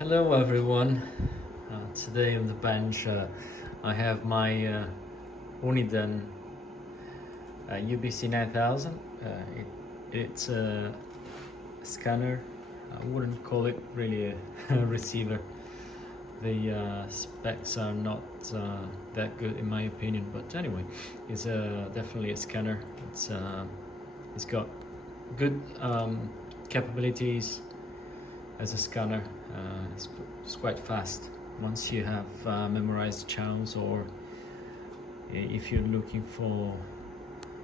Hello everyone. Today on the bench I have my UNIDEN UBC9000. It's a scanner. I wouldn't call it really a receiver. The specs are not that good in my opinion, but anyway, it's definitely a scanner. It's got good capabilities as a scanner. It's quite fast once you have memorized channels, or if you're looking for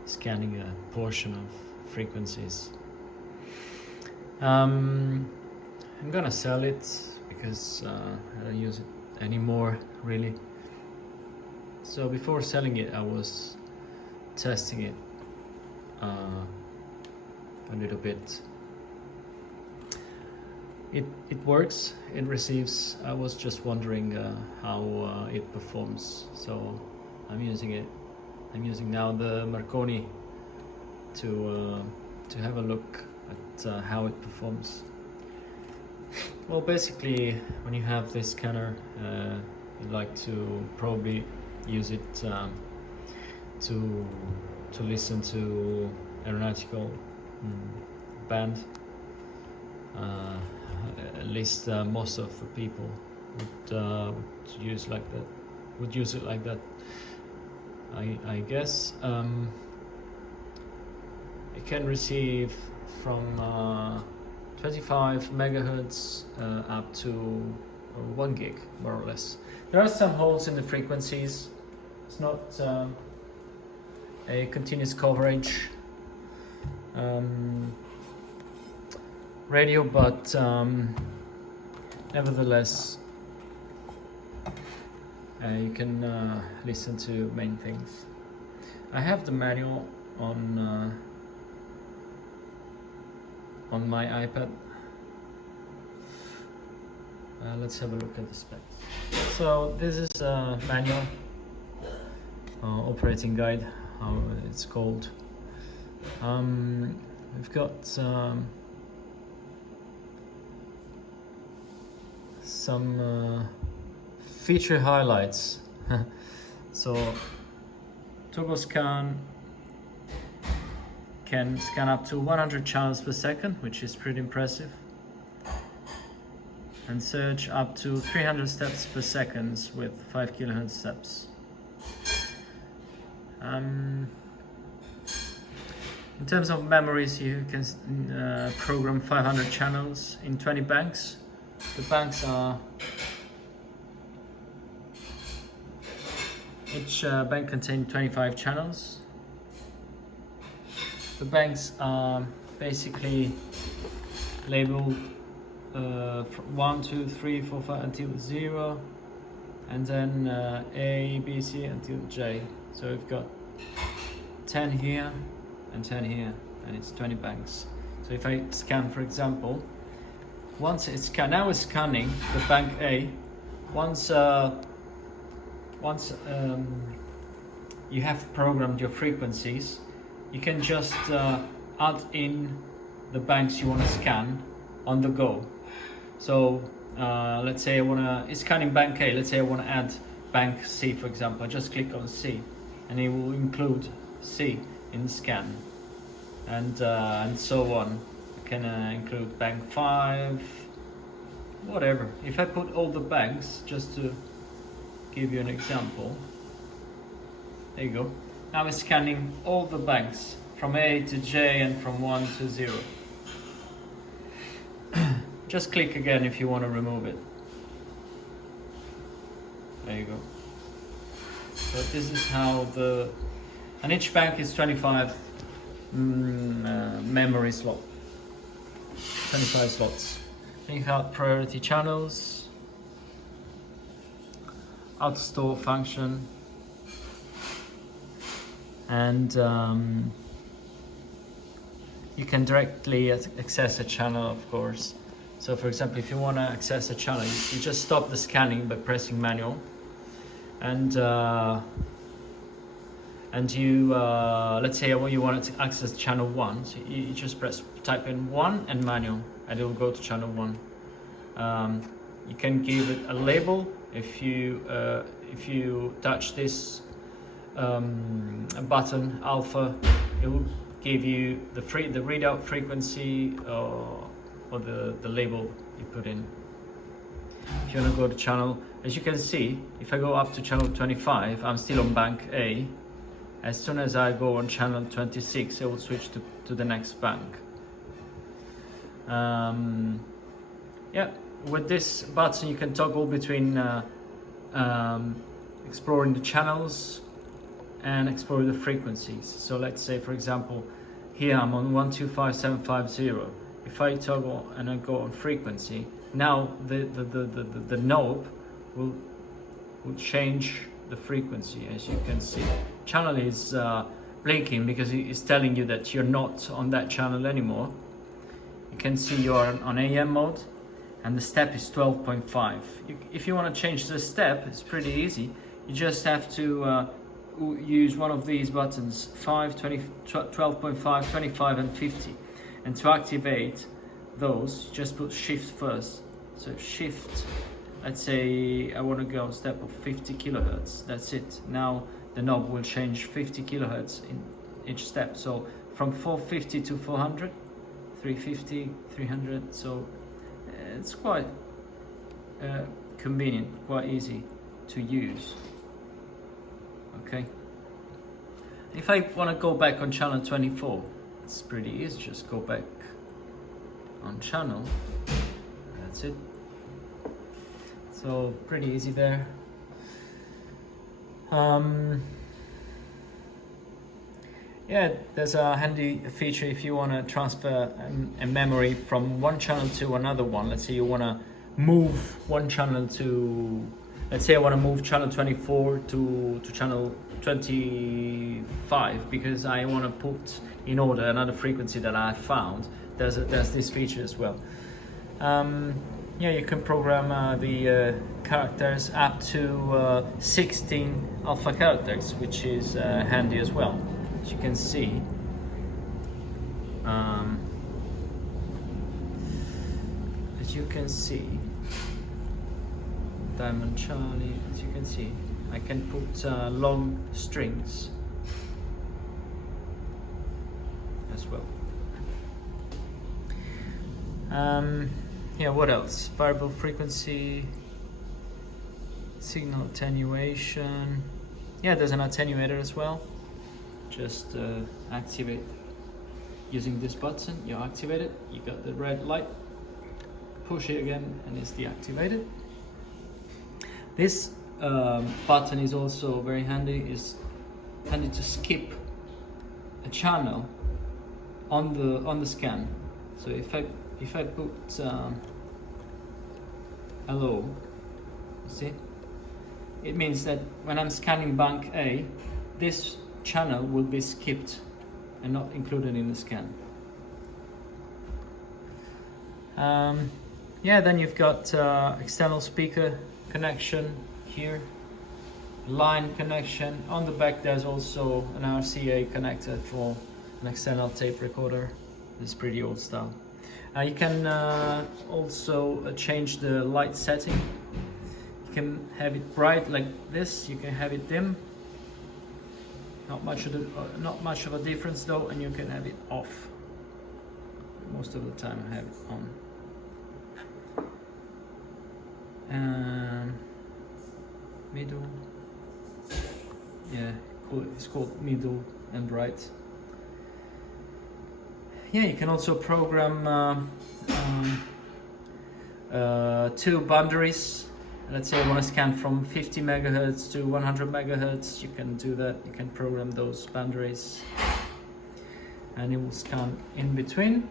scanning a portion of frequencies. I'm gonna sell it because I don't use it anymore really. So before selling it I was testing it a little bit. It works, it receives. I was just wondering how it performs, so I'm using it. I'm using now the Marconi to have a look at how it performs. Well, basically, when you have this scanner, you like to probably use it to listen to aeronautical band. At least most of the people would use like that. Would use it like that. I guess it can receive from 25 megahertz up to 1 gig, more or less. There are some holes in the frequencies. It's not a continuous coverage radio, but nevertheless you can listen to main things. I have the manual on my iPad. Let's have a look at the specs. So this is a manual, operating guide, how it's called. We've got some feature highlights. So turbo scan can scan up to 100 channels per second, which is pretty impressive, and search up to 300 steps per second with 5 kilohertz steps. In terms of memories, you can program 500 channels in 20 banks. The banks are, each bank contains 25 channels. The banks are basically labeled 1, 2, 3, 4, 5 until 0, and then A, B, C until J. So we've got 10 here and 10 here, and it's 20 banks. So if I scan, for example, once it's now it's scanning the bank A. Once you have programmed your frequencies, you can just add in the banks you want to scan on the go. So let's say it's scanning bank A. Let's say I want to add bank C, for example. I just click on C, and it will include C in the scan, and so on. Can include bank 5, whatever. If I put all the banks, just to give you an example, there you go. Now it's scanning all the banks from A to J and from 1 to 0. Just click again if you want to remove it. There you go. So this is how and each bank is 25 memory slot. 25 slots. Then you have priority channels, auto store function, and you can directly access a channel, of course. So for example, if you want to access a channel, you just stop the scanning by pressing manual, and you let's say you want to access channel 1, so you just type in 1 and manual, and it will go to channel 1. You can give it a label. If you touch this button alpha, it will give you the readout frequency or the label you put in. If you want to go to channel, as you can see, if I go up to channel 25, I'm still on bank A. As soon as I go on channel 26, it will switch to the next bank. Yeah, with this button you can toggle between exploring the channels and exploring the frequencies. So let's say, for example, here I'm on 125750. If I toggle and I go on frequency, now the knob will change the frequency. As you can see, channel is blinking because it's telling you that you're not on that channel anymore. You can see you are on AM mode, and the step is 12.5. If you want to change the step, it's pretty easy. You just have to use one of these buttons, 5, 20, 12.5, 25 and 50. And to activate those, just put shift first. So shift, let's say I want to go on step of 50 kilohertz. That's it. Now the knob will change 50 kilohertz in each step. So from 450 to 400, 350, 300. So it's quite convenient, quite easy to use. Okay. If I want to go back on channel 24, it's pretty easy. Just go back on channel. That's it. So pretty easy there. Yeah, there's a handy feature if you want to transfer a memory from one channel to another one. Let's say you want to move one channel to, let's say I want to move channel 24 to channel 25 because I want to put in order another frequency that I found. There's this feature as well. Yeah, you can program the characters up to 16 alpha characters, which is handy as well. As you can see, Diamond Charlie, as you can see, I can put long strings as well. Yeah, what else? Variable frequency, signal attenuation. Yeah, there's an attenuator as well. Just activate using this button. You activate it, you got the red light, push it again and it's deactivated. This button is also very handy. It's handy to skip a channel on the scan. So if I put hello, see, it means that when I'm scanning bank A, this channel will be skipped and not included in the scan. Yeah, then you've got external speaker connection here, line connection. On the back there's also an RCA connector for an external tape recorder. It's pretty old style. You can also change the light setting. You can have it bright like this, you can have it dim. Not much of a difference though, and you can have it off. Most of the time I have it on. Middle. Yeah, cool. It's called middle and bright. Yeah, you can also program two boundaries. Let's say I want to scan from 50 megahertz to 100 megahertz. You can do that. You can program those boundaries, and it will scan in between.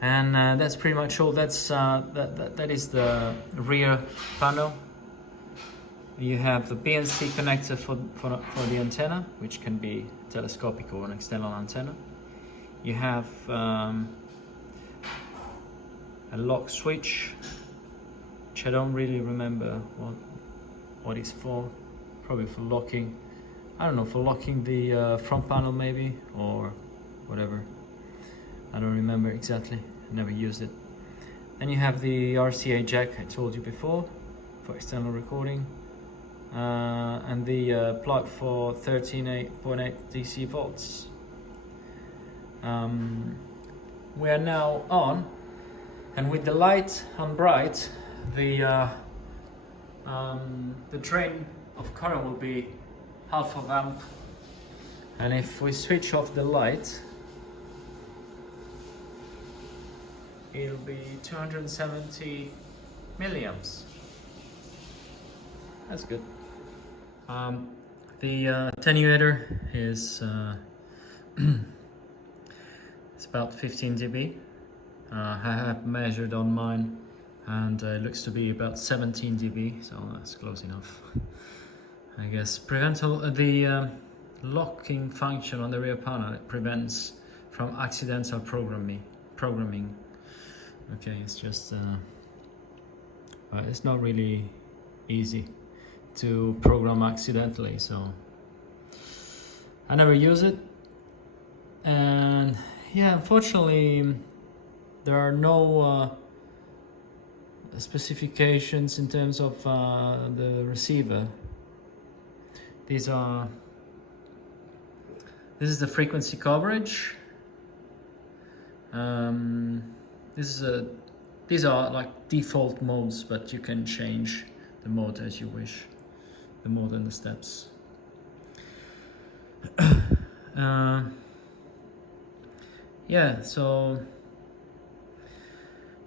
And that's pretty much all. That's that is the rear panel. You have the BNC connector for the antenna, which can be telescopic or an external antenna. You have a lock switch, which I don't really remember what it's for. Probably for locking, I don't know, for locking the front panel maybe, or whatever. I don't remember exactly, I never used it. Then you have the RCA jack I told you before for external recording, and the plug for 13.8 DC volts. We are now on, and with the light on bright, the drain of current will be 0.5 amp, and if we switch off the light, it'll be 270 milliamps. That's good. The attenuator is it's about 15 dB. I have measured on mine, and it looks to be about 17 dB, so that's close enough. I guess the locking function on the rear panel, it prevents from accidental programming. Okay, it's just it's not really easy to program accidentally, so I never use it. And yeah, unfortunately there are no specifications in terms of the receiver. This is the frequency coverage. These are like default modes, but you can change the mode as you wish, the mode and the steps. Yeah, so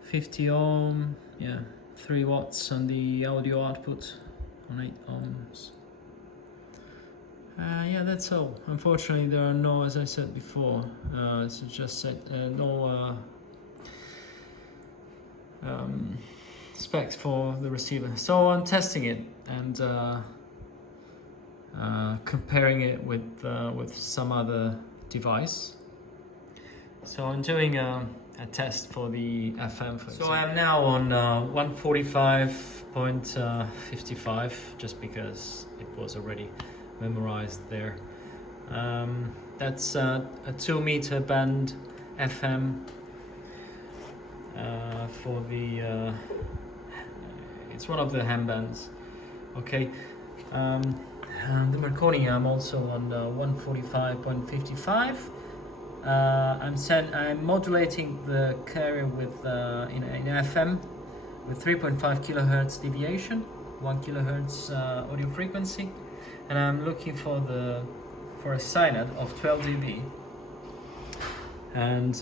50 ohm, yeah, 3 watts on the audio output on 8 ohms. Yeah, that's all. Unfortunately, there are no, as I said before, it's just said no specs for the receiver. So I'm testing it and comparing it with some other device. So I'm doing a test for the FM, for example. So I am now on 145.55, just because it was already memorized there. That's a 2-meter band FM for the it's one of the ham bands. Okay, the Marconi, I'm also on 145.55. I'm modulating the carrier with in FM with 3.5 kilohertz deviation, 1 kilohertz audio frequency, and I'm looking for a synod of 12 dB. And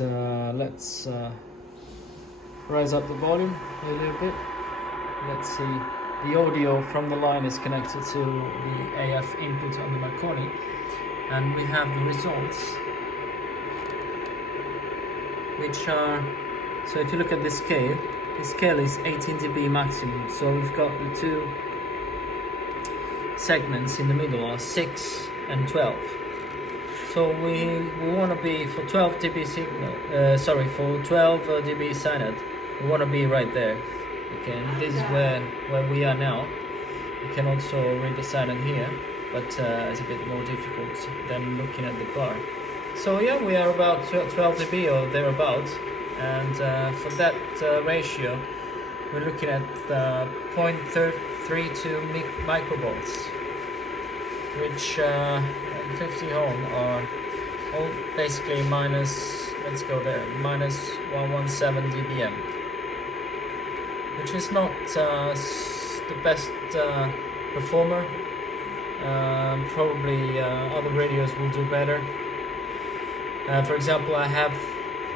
let's raise up the volume a little bit. Let's see. The audio from the line is connected to the AF input on the Marconi, and we have the results, which are, so if you look at this scale is 18 dB maximum. So we've got the two segments in the middle are 6 and 12. So we want to be for 12 dB signal, for 12 dB synod, we want to be right there. Okay, and this is where we are now. You can also read the synod here, but it's a bit more difficult than looking at the bar. So yeah, we are about 12 dB or thereabouts, and for that ratio, we're looking at 0.32 microvolts, which 50 ohm are all basically minus 117 dBm, which is not the best performer. Probably other radios will do better. For example, I have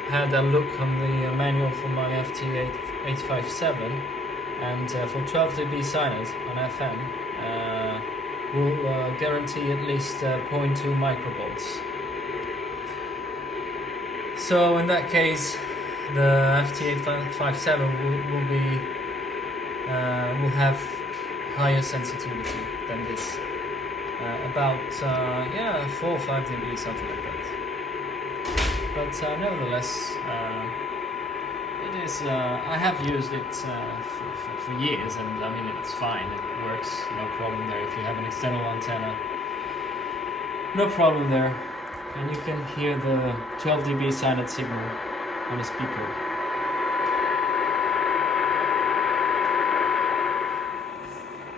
had a look on the manual for my FT857, and for 12 dB synods on FM, will guarantee at least 0.2 microvolts. So in that case, the FT857 will have higher sensitivity than this, about 4 or 5 dB, something like that. But nevertheless, it is. I have used it for years, and I mean it's fine. It works, no problem there. If you have an external antenna, no problem there, and you can hear the 12 dB synod signal on a speaker.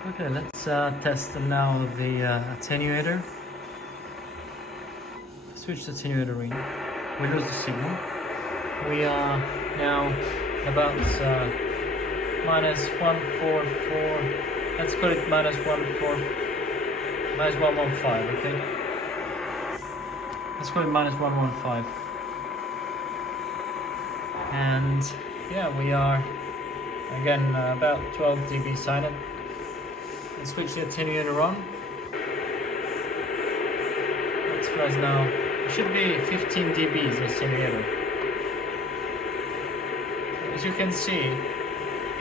Okay, let's test now the attenuator. Switch the attenuator in. We lose the signal. We are now about minus 144. Let's call it minus 115. Okay. Let's call it minus 115. And yeah, we are again about 12 dB silent. Let's switch the attenuator on. Let's press now. It should be 15 dB the attenuator. As you can see,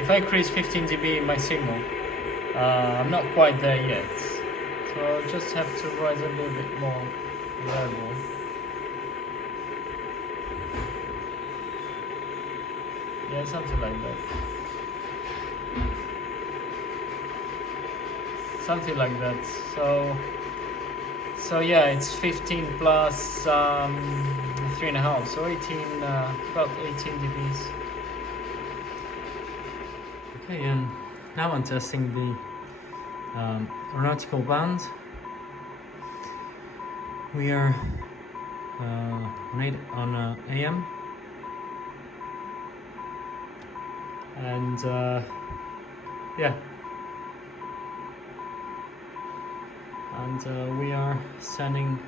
if I increase 15 dB in my signal, I'm not quite there yet. So I'll just have to rise a little bit more level. Yeah, something like that. Something like that. So yeah, it's 15 plus 3.5, so 18, about 18 dBs. Okay, and now I'm testing the aeronautical band. We are on AM, and yeah. And we are sending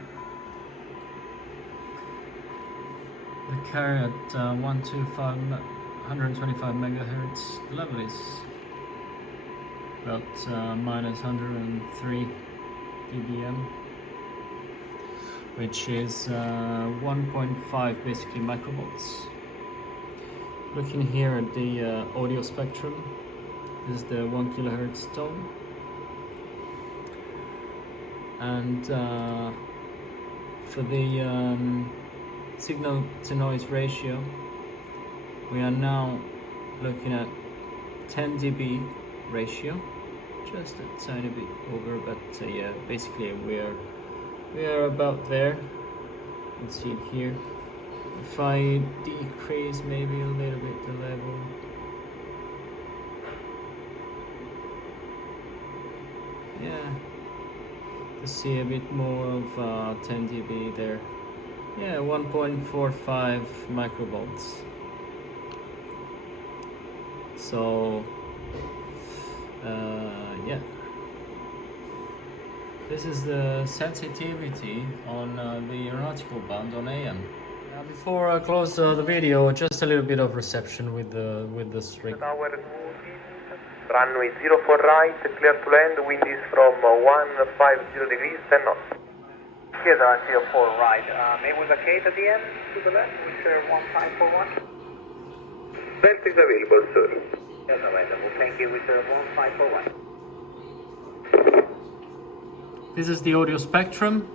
the carrier at 125 megahertz. The level is about minus 103 dBm, which is 1.5 basically microvolts. Looking here at the audio spectrum, this is the 1 kilohertz tone. And for the signal to noise ratio, we are now looking at 10 dB ratio, just a tiny bit over, but yeah, basically we are about there. You can see it here. If I decrease maybe a little bit the level, yeah, to see a bit more of 10 dB there. Yeah, 1.45 microvolts. So yeah, this is the sensitivity on the aeronautical band on AM. Now before I close the video, just a little bit of reception with the string. Runway 04 right, clear to land, wind is from 150 degrees, 10 knots. Here's our 04 right, may we vacate at the end to the left with 1541? Belt is available, sir. Yes, available, thank you, with 1541. This is the audio spectrum.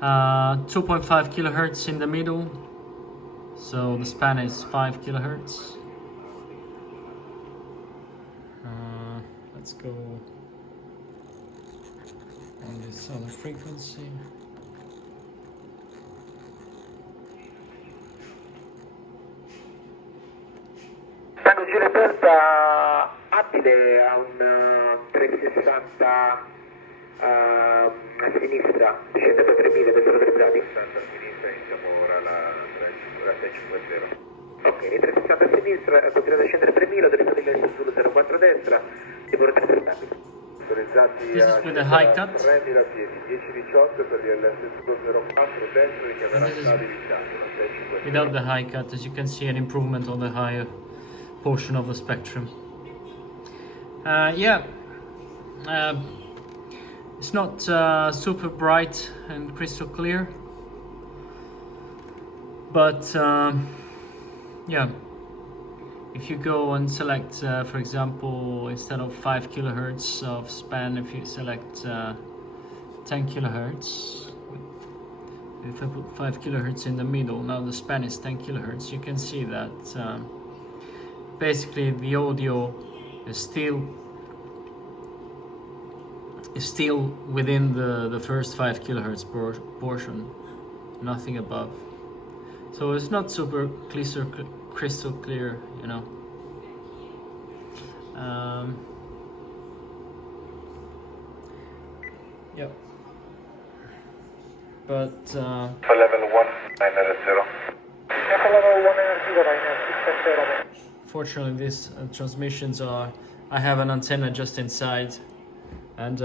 2.5 kilohertz in the middle. So the span is 5 kilohertz. Let's go on this other frequency. Tango Giro Delta abile a un 360 a sinistra, scende per 3000 verso 3 gradi. 60 a sinistra, iniziamo ora la 650. Ok, 360 a sinistra, continuate a scendere 3000, dritta di lento sul 04 a destra, devo ritornare. This is with a high cut. 3000 piedi, 10-18 per l'ILS 04 dentro e chiamerà stadio di cambio, 650. Without the high cut, as you can see an improvement on the higher portion of the spectrum. Yeah, it's not super bright and crystal clear, but yeah, if you go and select, for example, instead of 5 kilohertz of span, if you select 10 kilohertz, if I put 5 kilohertz in the middle, now the span is 10 kilohertz, you can see that basically the audio is still within the first 5 kilohertz portion, nothing above. So it's not super crystal clear, you know. Yep. But For level 190. For level 190, fortunately, these transmissions are. I have an antenna just inside, and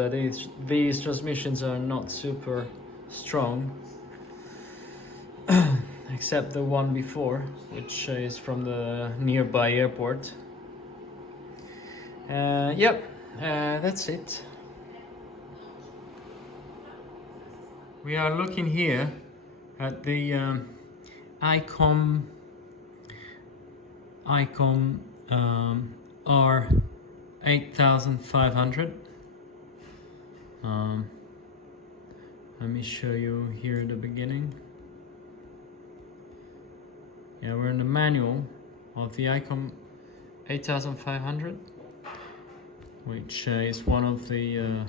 these transmissions are not super strong, except the one before, which is from the nearby airport. Yep, that's it. We are looking here at the ICOM R8500. Let me show you here at the beginning. Yeah, we're in the manual of the ICOM 8500, which is one of the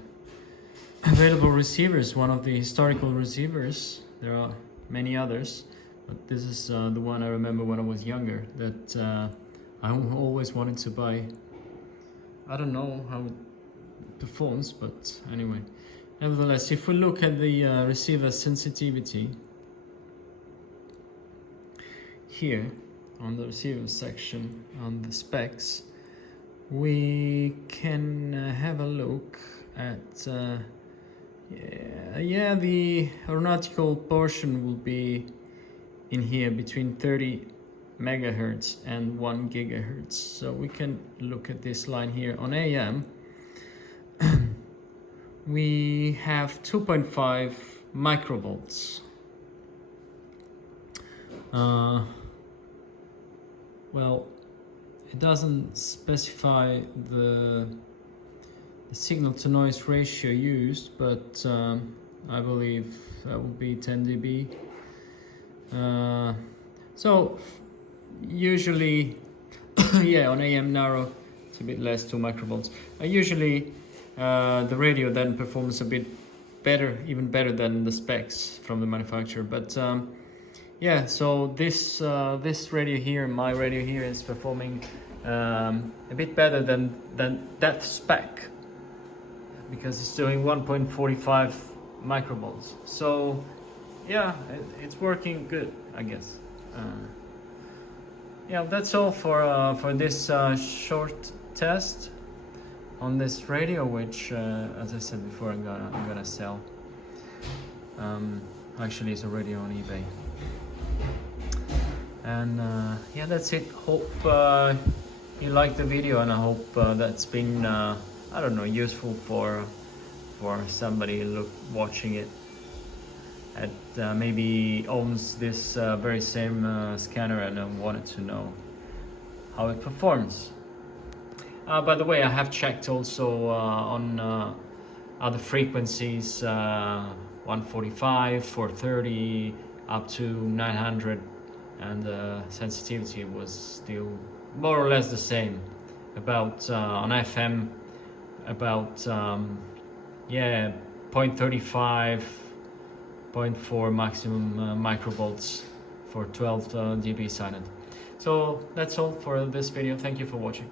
available receivers, one of the historical receivers. There are many others, but this is the one I remember when I was younger that I always wanted to buy. I don't know how it performs, but anyway. Nevertheless, if we look at the receiver sensitivity here on the receiver section on the specs, we can have a look at the aeronautical portion will be in here between 30 megahertz and 1 gigahertz. So we can look at this line here on AM. We have 2.5 microvolts. Well, it doesn't specify the signal to noise ratio used, but I believe that will be 10 dB. So usually, yeah, on AM narrow, it's a bit less, 2 microvolts. Usually the radio then performs a bit better, even better than the specs from the manufacturer. But yeah, so this radio here, my radio here, is performing a bit better than that spec, because it's doing 1.45 microvolts. So yeah, it's working good, I guess. Yeah, that's all for this short test on this radio, which as I said before, I'm gonna sell. Actually, it's a radio on eBay. And yeah, that's it. Hope you liked the video, and I hope that's been I don't know, useful for somebody watching it that maybe owns this very same scanner and wanted to know how it performs. By the way, I have checked also on other frequencies, 145, 430, up to 900, and sensitivity was still more or less the same. About on FM, about 0.35, 0.4 maximum microvolts for 12 dB silent. So that's all for this video. Thank you for watching.